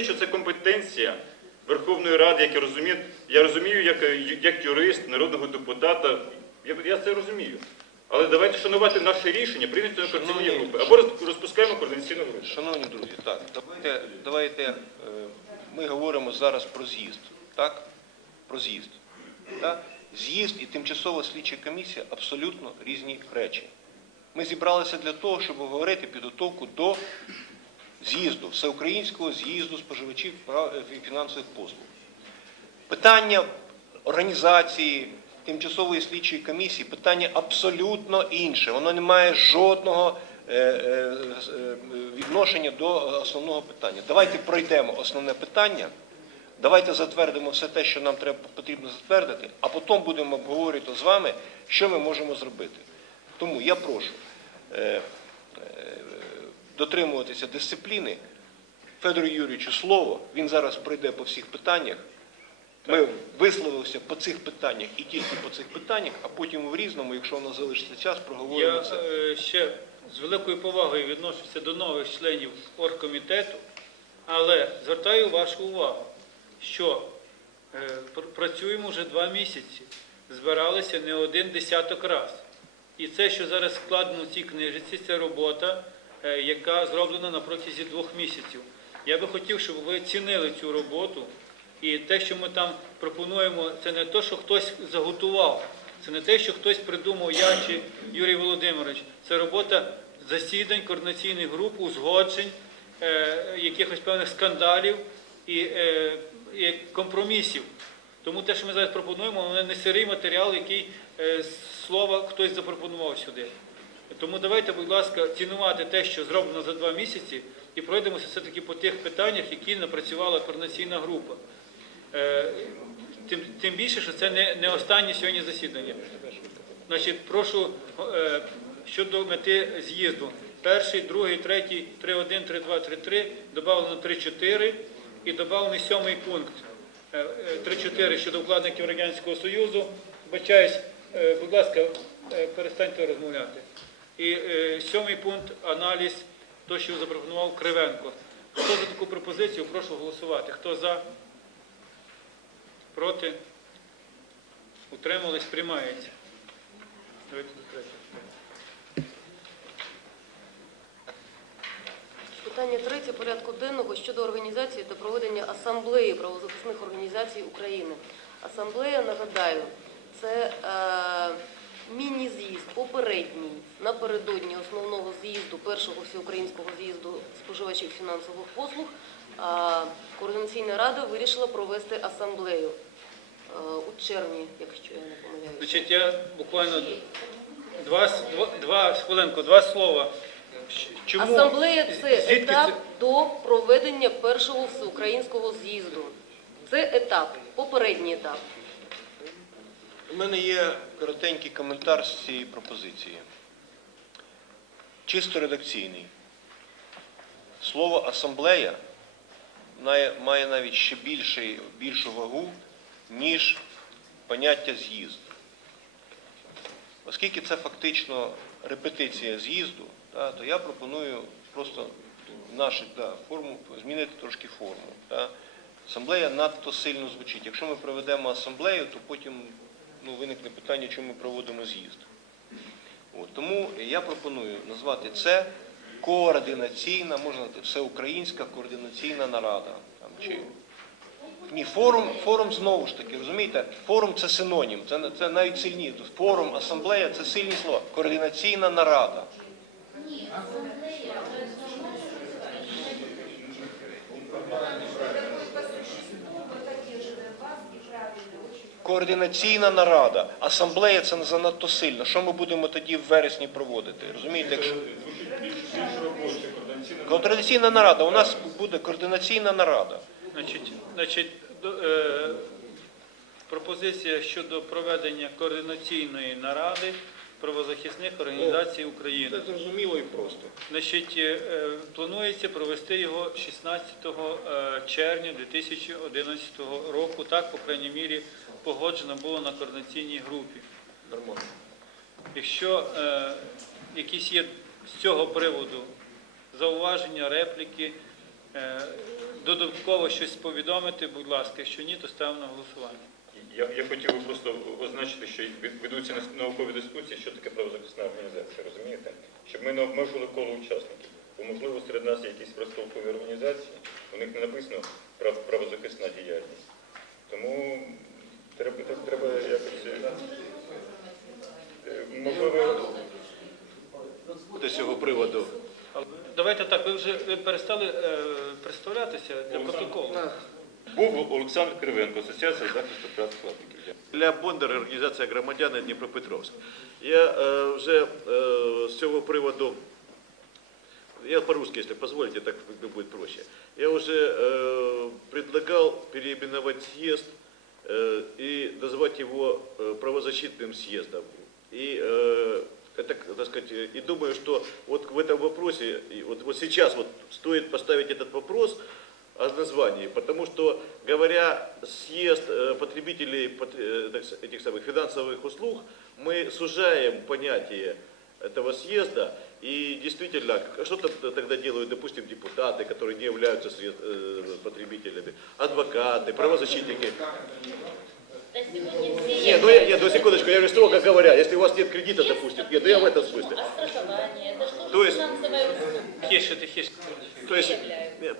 що це компетенція Верховної Ради, як я розумію, я розумію, як, як юрист, народного депутата, я, я це розумію. Але давайте шанувати наше рішення, прийняти на координаційні групи, або розпускаємо координаційну групу. Шановні друзі, так, давайте, давайте е, ми говоримо зараз про з'їзд. Так? Про з'їзд. Так? З'їзд і тимчасова слідча комісія абсолютно різні речі. Ми зібралися для того, щоб говорити підготовку до з'їзду, всеукраїнського з'їзду споживачів е, фінансових послуг. Питання організації тимчасової слідчої комісії питання абсолютно інше. Воно не має жодного е, е, відношення до основного питання. Давайте пройдемо основне питання. Давайте затвердимо все те, що нам треба потрібно затвердити, а потім будемо обговорювати з вами, що ми можемо зробити. Тому я прошу дотримуватися дисципліни. Федору Юрійовичу слово, він зараз пройде по всіх питаннях. Ми висловилися по цих питаннях і тільки по цих питаннях, а потім в різному, якщо у нас залишиться час, проговоримо Я це. е, ще з великою повагою відношуся до нових членів оргкомітету, але звертаю вашу увагу, що е, пр- працюємо вже два місяці, збиралися не один десяток раз. І це, що зараз складено в цій книжці, це робота, яка зроблена на протязі двох місяців. Я би хотів, щоб ви цінили цю роботу. І те, що ми там пропонуємо, це не те, що хтось заготував, це не те, що хтось придумав, я чи Юрій Володимирович. Це робота засідань, координаційних груп, узгоджень, е, якихось певних скандалів і, е, і компромісів. Тому те, що ми зараз пропонуємо, воно не сирий матеріал, який е, слова хтось запропонував сюди. Тому давайте, будь ласка, цінувати те, що зроблено за два місяці, і пройдемося все-таки по тих питаннях, які напрацювала координаційна група. Е, Тим, тим більше, що це не, не останнє сьогодні засідання. Значить, прошу е, щодо мети з'їзду. Перший, другий, третій, 3.1, 3.2, 3.3, додавлено 3.4 і додавлений сьомий пункт. Е, е, 3.4 щодо вкладників Радянського Союзу. Бачаюсь, будь ласка, перестаньте розмовляти. І е, сьомий пункт аналіз, то, що запропонував Кривенко. Хто за таку пропозицію, прошу голосувати. Хто за? Проти? Утримались, приймається. Давайте. Питання третє порядку денного щодо організації та проведення асамблеї правозахисних організацій України. Асамблея, нагадаю, це е, міні-з'їзд попередній напередодні основного з'їзду, першого всеукраїнського з'їзду споживачів фінансових послуг. Координаційна рада вирішила провести асамблею е, у червні, якщо я не помиляюся. Значить, я буквально два, два, два хвилинку, два слова. Чому? Асамблея це Звідки етап це? до проведення першого всеукраїнського з'їзду. Це етап, попередній етап. У мене є коротенький коментар з цієї пропозиції. Чисто редакційний. Слово асамблея має, навіть ще більший, більшу вагу, ніж поняття з'їзд. Оскільки це фактично репетиція з'їзду, то я пропоную просто нашу да, форму змінити трошки форму. Асамблея надто сильно звучить. Якщо ми проведемо асамблею, то потім ну, виникне питання, чому ми проводимо з'їзд. Тому я пропоную назвати це координаційна, можна сказати, всеукраїнська координаційна нарада. Там, чи... Ні, форум, форум знову ж таки, розумієте, форум це синонім, це, це навіть сильніше. Форум, асамблея це сильні слова. Координаційна нарада. Координаційна нарада. Асамблея це занадто сильно. Що ми будемо тоді в вересні проводити? Розумієте, якщо координаційна нарада, у нас буде координаційна нарада. Значить, значить, е, пропозиція щодо проведення координаційної наради правозахисних організацій України. Це зрозуміло і просто. Значить, е, е, планується провести його 16 е, червня 2011 року. Так, по крайній мірі, погоджено було на координаційній групі. Нормально. Якщо е, якісь є з цього приводу зауваження, репліки, е, додатково щось повідомити, будь ласка, якщо ні, то ставимо на голосування. Я, я хотів би просто означити, що ведуться наукові дискусії, що таке правозахисна організація, розумієте? Щоб ми не обмежували коло учасників. Бо, можливо, серед нас є якісь профспілкові організації, у них не написано прав- правозахисна діяльність. Тому треба, треба якось, е, е, можливо, з цього приводу. Давайте так, ви вже перестали е, представлятися для протоколу. був Олександр Кривенко, Асоціація захисту прав вкладників. Для Бондар організація громадяни Дніпропетровськ. Я е, вже е, з цього приводу, я по-русски, если позволите, так будет проще. Я уже э, предлагал переименовать съезд э, и назвать его э, правозащитным съездом. И, э, это, так сказать, и думаю, что вот в этом вопросе, и вот, вот сейчас вот стоит поставить этот вопрос о названии, потому что, говоря съезд э, потребителей пот- э, этих самых финансовых услуг, мы сужаем понятие этого съезда, и действительно, к- что -то тогда делают, допустим, депутаты, которые не являются сред- э, потребителями, адвокаты, правозащитники. Нет, ну, я, нет, ну секундочку, я говорю строго говоря, если у вас нет кредита, допустим, нет, ну я в этом смысле. А страхование, это что То же есть- услуга? Тихіше, тихіше. То есть, нет,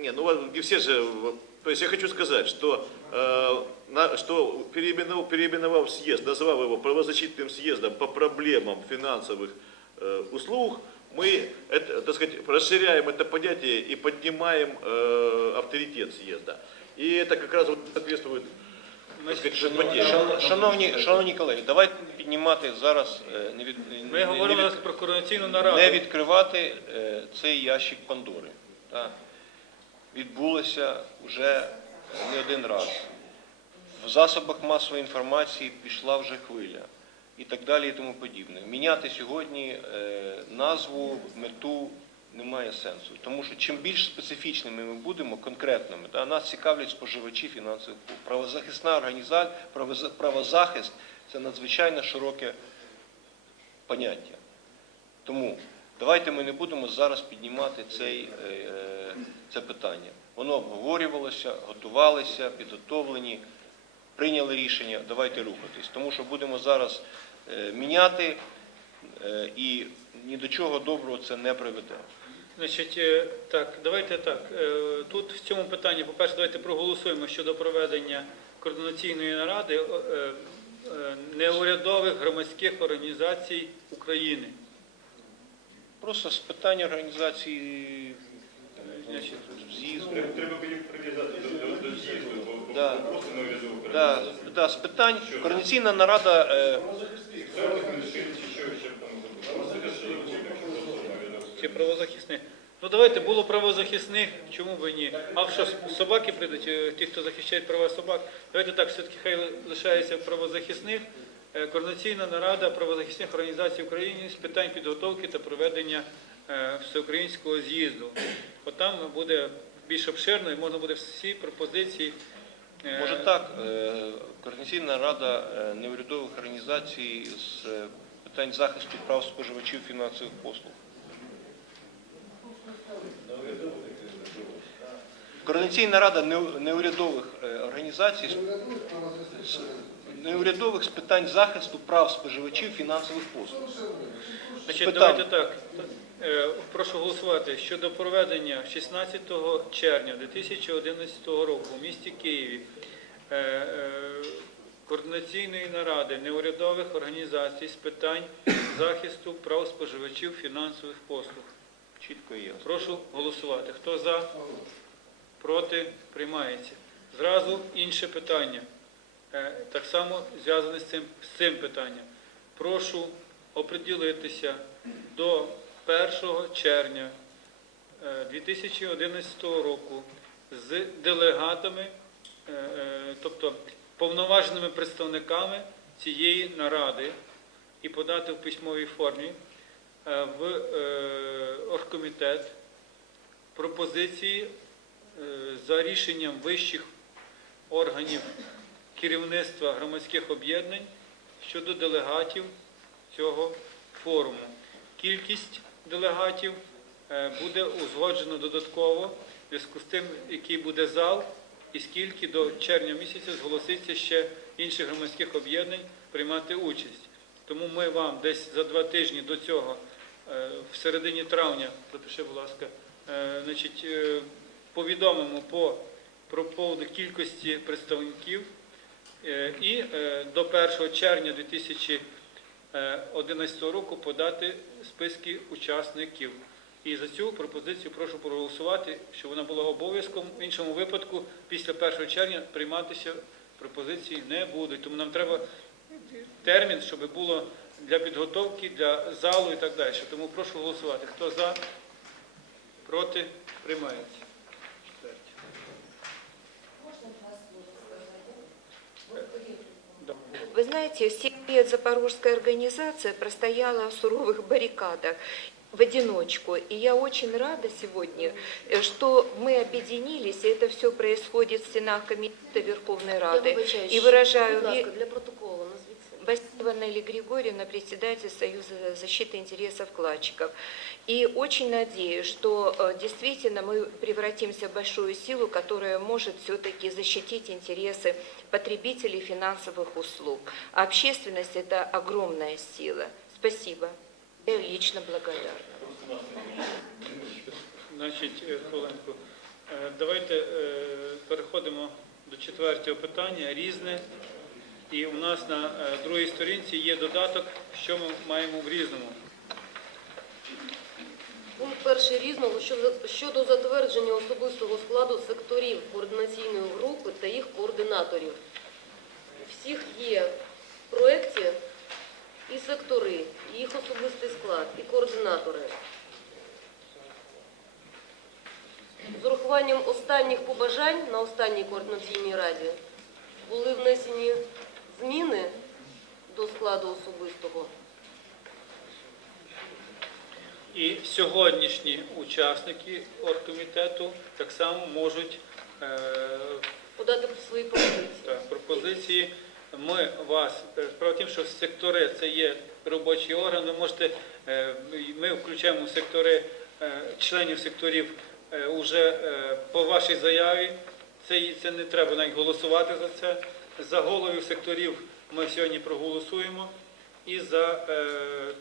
не, ну вот не все же, вот, то есть я хочу сказать, что, э, на- что переименов- переименовав съезд, назвав его правозащитным съездом по проблемам финансовых э, услуг, мы, это, так сказать, расширяем это понятие и поднимаем э, авторитет съезда. И это как раз вот соответствует так сказать, Шановні, потере. шановні, шановні колеги, давайте піднімати зараз, е, не, від, Ми не, говоримо не, зараз про координаційну нараду. не відкривати е, цей ящик Пандори. Так. Відбулося вже не один раз. В засобах масової інформації пішла вже хвиля і так далі і тому подібне. Міняти сьогодні е, назву, мету немає сенсу. Тому що чим більш специфічними ми будемо, конкретними, да, нас цікавлять споживачі фінансових послуг. Правозахисна організація, правозахист це надзвичайно широке поняття. Тому давайте ми не будемо зараз піднімати цей, е, е, це питання. Воно обговорювалося, готувалися, підготовлені, прийняли рішення, давайте рухатись. Тому що будемо зараз е, міняти е, і ні до чого доброго це не приведе. Значить, е, так, давайте так. Тут в цьому питанні, по-перше, давайте проголосуємо щодо проведення координаційної наради неурядових громадських організацій України. Просто з питання організації. Треба, би прив'язати до, з'їзду, бо, просто не урядову Да, да, з питань координаційна нарада. е, чи правозахисних. Ну давайте було правозахисних, чому б і ні? А що собаки прийдуть, е, ті, хто захищають права собак. Давайте так, все-таки хай лишається правозахисних. Е, Координаційна нарада правозахисних організацій України з питань підготовки та проведення е, всеукраїнського з'їзду. От там буде більш обширно і можна буде всі пропозиції. е, Може так, е, Координаційна рада е, неурядових організацій з е, питань захисту прав споживачів фінансових послуг. Координаційна рада неурядових е, організацій з- неурядових з питань захисту прав споживачів фінансових послуг. Значить, давайте так. Е, Прошу голосувати щодо проведення 16 червня 2011 року в місті Києві е, е, координаційної наради неурядових організацій з питань захисту прав споживачів фінансових послуг. Чітко ясно. Прошу голосувати. Хто за? Проти? Приймається. Зразу інше питання. Так само зв'язане з цим, з цим питанням. Прошу оприділитися до 1 червня е, 2011 року з делегатами, е, е, тобто повноваженими представниками цієї наради і подати в письмовій формі е, в е, оргкомітет пропозиції е, за рішенням вищих органів керівництва громадських об'єднань щодо делегатів цього форуму. Кількість делегатів е, буде узгоджено додатково в зв'язку з тим, який буде зал, і скільки до червня місяця зголоситься ще інших громадських об'єднань приймати участь. Тому ми вам десь за два тижні до цього, е, в середині травня, запиши, будь ласка, е, повідомимо по про поводу кількості представників і до 1 червня 2011 року подати списки учасників. І за цю пропозицію прошу проголосувати, щоб вона була обов'язком. В іншому випадку, після 1 червня прийматися пропозиції не будуть. Тому нам треба термін, щоб було для підготовки, для залу і так далі. Тому прошу голосувати. Хто за, проти, приймається. Знаете, семь лет запорожская организация простояла в суровых баррикадах в одиночку. И я очень рада сегодня, э, что мы объединились, и это все происходит в стенах Комитета Верховной Я Рады. вибачаюсь, И выражаю будь ласка, ве- для протоколу Васильева Нелли Григорьевна, председатель Союза защиты интересов вкладчиков. И очень надеюсь, что э, действительно мы превратимся в большую силу, которая может все-таки защитить интересы потребителей финансовых услуг. А общественность – это огромная сила. Спасибо. Я лично благодарна. Значить, хвилинку. Давайте переходимо до четвертого питання. Різне. І у нас на е, другій сторінці є додаток, що ми маємо в різному. Пункт перший різного щодо, затвердження особистого складу секторів координаційної групи та їх координаторів. Всіх є в проєкті і сектори, і їх особистий склад, і координатори. З урахуванням останніх побажань на останній координаційній раді були внесені зміни до складу особистого. І сьогоднішні учасники оргкомітету так само можуть е, Подати свої пропозиції. Так, пропозиції. Ми вас е, справа в тім, що сектори це є робочий орган. Ви можете е, ми включаємо в сектори е, членів секторів е, уже е, по вашій заяві. Це це не треба навіть голосувати за це. За головів секторів ми сьогодні проголосуємо і за е,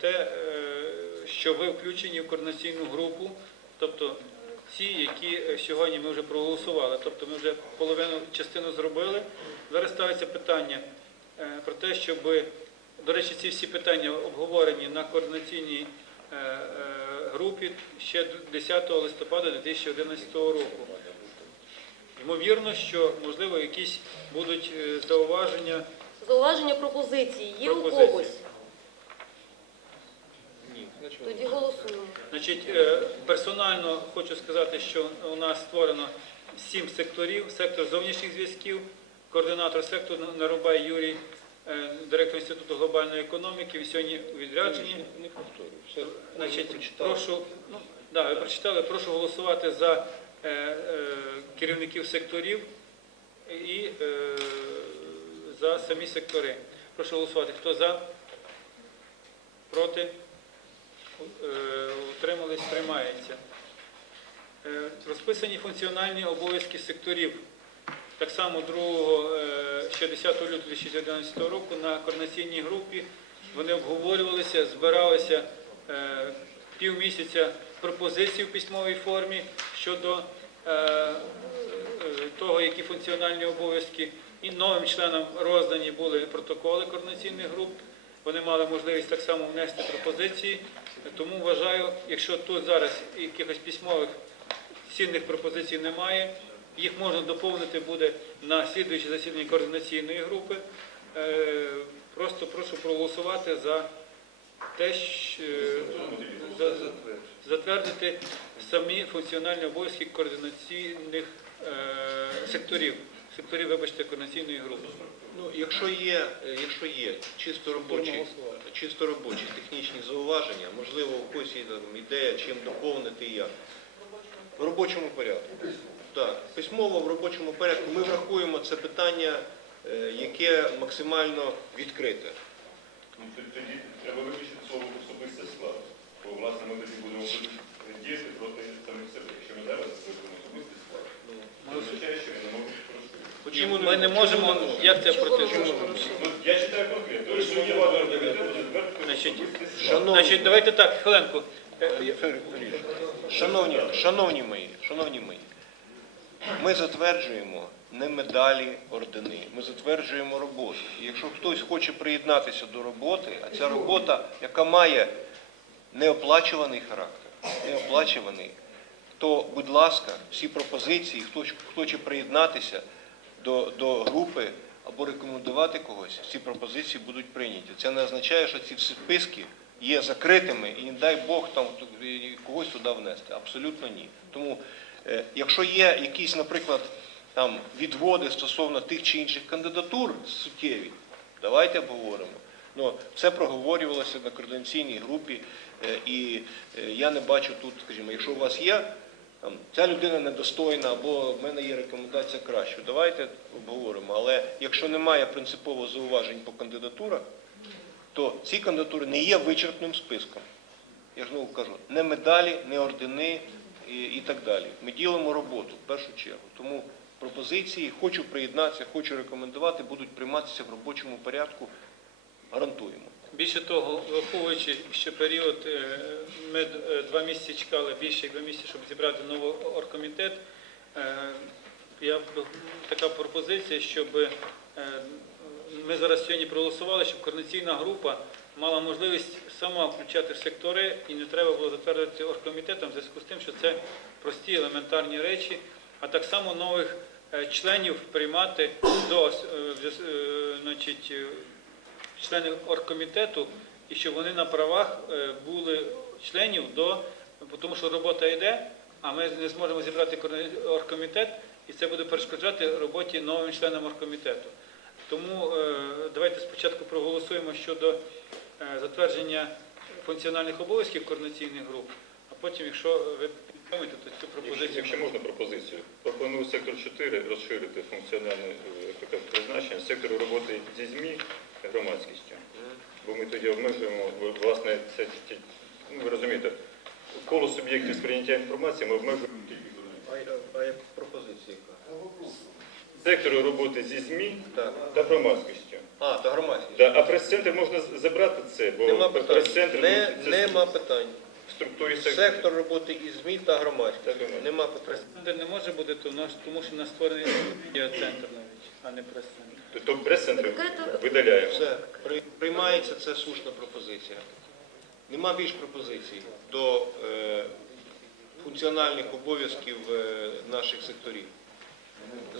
те, е, що ви включені в координаційну групу, тобто ці, які е, сьогодні ми вже проголосували. Тобто ми вже половину частину зробили. Зараз ставиться питання про те, щоб, до речі, ці всі питання обговорені на координаційній групі ще 10 листопада 2011 року. Ймовірно, що можливо якісь будуть е, зауваження. Зауваження пропозиції є у когось? Ні. Тоді голосуємо. Значить, е, персонально хочу сказати, що у нас створено сім секторів. Сектор зовнішніх зв'язків, координатор сектору Нарубай Юрій, е, директор Інституту глобальної економіки. Він сьогодні у відрядженні. Не повторюю. Значить, прошу, ну, да, ви прочитали, прошу голосувати за е, е, керівників секторів і е, за самі сектори. Прошу голосувати. Хто за? Проти? Е, Утримались, приймається. Е, Розписані функціональні обов'язки секторів. Так само 2, е, ще 10 лютого 2011 року на координаційній групі вони обговорювалися, збиралися півмісяця пропозицій в письмовій формі щодо того, які функціональні обов'язки. І новим членам роздані були протоколи координаційних груп. Вони мали можливість так само внести пропозиції. Тому вважаю, якщо тут зараз якихось письмових цінних пропозицій немає, їх можна доповнити буде на слідуюче засідання координаційної групи. Е, Просто прошу проголосувати за те, що затвердити самі функціональні обов'язки координаційних е, секторів, секторів, вибачте, координаційної групи. Ну, якщо є, е, якщо є чисто робочі, чисто робочі технічні зауваження, можливо, у когось є там ідея, чим доповнити і як. В робочому порядку. Так, письмово в робочому порядку ми врахуємо це питання, е, яке максимально відкрите. Ну, Тоді треба виключити слово особистий склад. Бо, власне, ми тоді будемо діяти проти самих себе. Якщо ми зараз виберемо особистий склад, означає, що він не може порушити. Почему Ми не можемо, як це проти? можемо? Ну, я читаю конкретно. Судді комітету Значить, Значить, давайте так, хвилинку. Е, Шановні, шановні мої, шановні мої, ми затверджуємо не медалі, ордени, ми затверджуємо роботу. І якщо хтось хоче приєднатися до роботи, а ця робота, яка має неоплачуваний характер, неоплачуваний, то, будь ласка, всі пропозиції, хто хоче приєднатися до, до групи або рекомендувати когось, всі пропозиції будуть прийняті. Це не означає, що ці всі списки є закритими і не дай Бог там когось туди внести. Абсолютно ні. Тому, е, якщо є якісь, наприклад, там відводи стосовно тих чи інших кандидатур суттєві, давайте обговоримо. Ну, це проговорювалося на координаційній групі, е, і е, я не бачу тут, скажімо, якщо у вас є там, ця людина недостойна, або в мене є рекомендація краща, давайте обговоримо. Але якщо немає принципово зауважень по кандидатурах, то ці кандидатури не є вичерпним списком. Я знову кажу, не медалі, не ордени і, і так далі. Ми ділимо роботу в першу чергу. Тому пропозиції, хочу приєднатися, хочу рекомендувати, будуть прийматися в робочому порядку, гарантуємо. Більше того, враховуючи, що період е, ми е, два місяці чекали, більше як два місяці, щоб зібрати новий оргкомітет, е, я така пропозиція, щоб ми зараз сьогодні проголосували, щоб координаційна група мала можливість сама включати сектори і не треба було затвердити оргкомітетом в зв'язку з тим, що це прості елементарні речі, а так само нових членів приймати до значить, члени оргкомітету, і щоб вони на правах е, були членів до, тому що робота йде, а ми не зможемо зібрати оргкомітет, і це буде перешкоджати роботі новим членам оргкомітету. Тому е, давайте спочатку проголосуємо щодо е, затвердження функціональних обов'язків координаційних груп, а потім, якщо ви підтримуєте, то цю пропозицію. якщо можна пропозицію, пропоную сектор 4 розширити функціональне призначення сектору роботи зі ЗМІ громадськістю. Бо ми тоді обмежуємо, власне, це ну, ви розумієте, коло суб'єктів сприйняття інформації ми обмежуємо тільки. А, як пропозиція яка? сектору роботи зі ЗМІ Так. та громадськістю. А, та громадськість. Да, а прес-центр можна забрати це, бо Нема питань. прес-центр Не, ну, це нема питань. в структурі сектору. Сектор роботи із ЗМІ та громадськість. Так. Нема питань. Центр не може бути, то в нас- тому що у нас створений медіа-центр навіть, а не прес-центр. Тобто прес-центр видаляємо. Все, приймається це слушна пропозиція. Нема більш пропозицій до е, функціональних обов'язків е, наших секторів.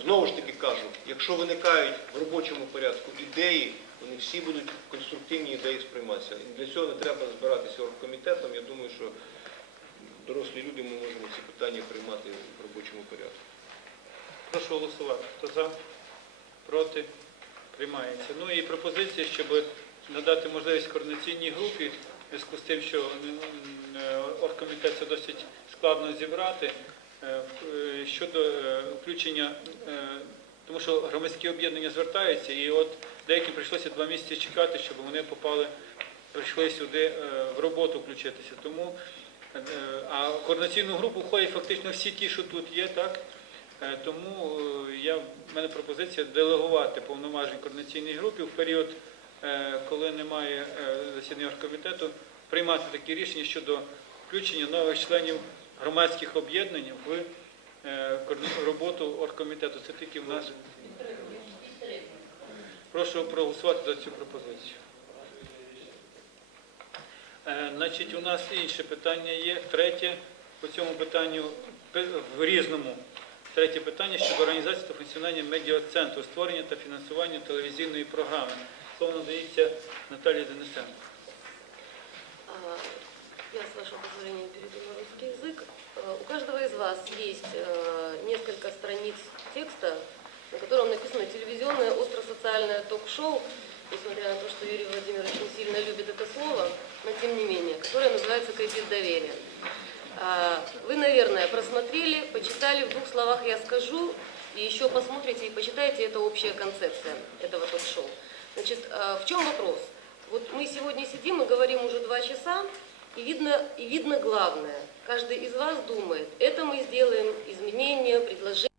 Знову ж таки кажу, якщо виникають в робочому порядку ідеї, вони всі будуть конструктивні ідеї сприйматися. І для цього не треба збиратися оргкомітетом. Я думаю, що дорослі люди ми можемо ці питання приймати в робочому порядку. Прошу голосувати. Хто за? Проти? Приймається. Ну і пропозиція, щоб надати можливість координаційній групі, в зв'язку з тим, що е, оргкомітет це досить складно зібрати, е, е, щодо включення, тому що громадські об'єднання звертаються, і от деяким прийшлося два місяці чекати, щоб вони попали, прийшли сюди в роботу включитися. Тому, а координаційну групу входять фактично всі ті, що тут є, так? Е, Тому е, я, в мене пропозиція делегувати повноважень координаційній групі в період, е, коли немає засідання оргкомітету, приймати такі рішення щодо включення нових членів громадських об'єднань в роботу оргкомітету. Це тільки в нас. Прошу проголосувати за цю пропозицію. Значить, у нас інше питання є. Третє по цьому питанню в різному. Третє питання щодо організації та функціонування медіа-центру, створення та фінансування телевізійної програми. Слово надається Наталії Денисенко. А, Я, с вашего позволения, перейду на русский язык. Э, У каждого из вас есть э, несколько страниц текста, на котором написано «Телевизионное остросоциальное ток-шоу», несмотря на то, что Юрий Владимирович не сильно любит это слово, но тем не менее, которое называется «Кредит доверия». А, Вы, наверное, просмотрели, почитали, в двух словах я скажу, и еще посмотрите и почитайте, это общая концепция этого ток-шоу. Значит, а, в чем вопрос? Вот мы сегодня сидим и говорим уже два часа, и видно, и видно главное. Каждый из вас думает, это мы сделаем изменения, предложения.